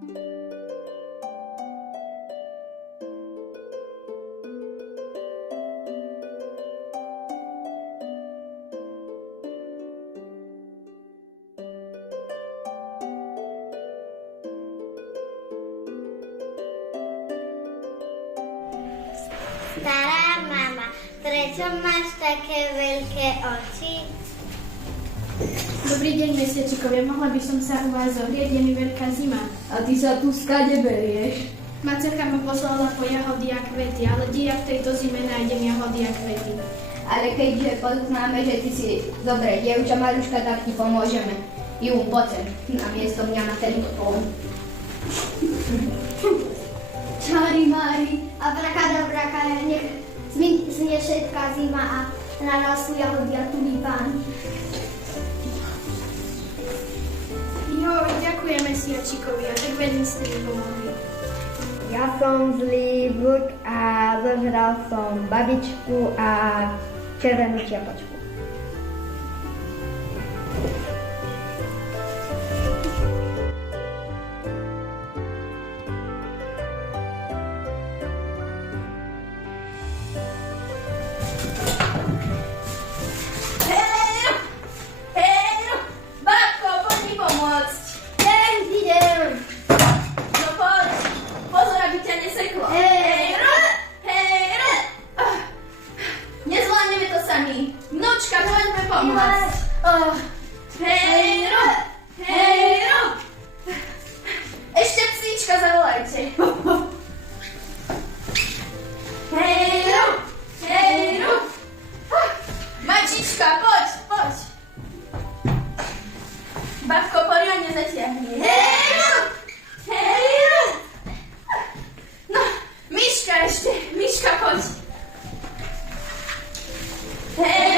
Stará mama, prečo máš také veľké oči? Dobrý deň, mesiačikovia. Mohla by som sa u vás zohrieť, je mi veľká zima. A ty sa tu skade berieš? Macerka ma poslala po jahody a kvety, ale kde ja v tejto zime nájdem jahody a kvety? Ale keďže poznáme, že ty si dobré dievča, Maruška, tak ti pomôžeme. Ju, poď sem, namiesto mňa na tento pól. Čori Mári, abrakadobraka, nech zmizne všetká zima a na nás sú jahody a tulipány. Jo, ďakujem mesiačikovia, tak veľmi ste mi pomohli. Ja som zlý vlk a zožral som babičku a červenú čiapočku. Vnúčka, poďme pomôcť. Hejro, hejro. Ešte psíčka zavolajte. Hejro, hejro. Mačička, poď, poď. Babko, poriadne zatiahni. Hejro, hejro. No, Miška ešte, Miška, poď. Hej!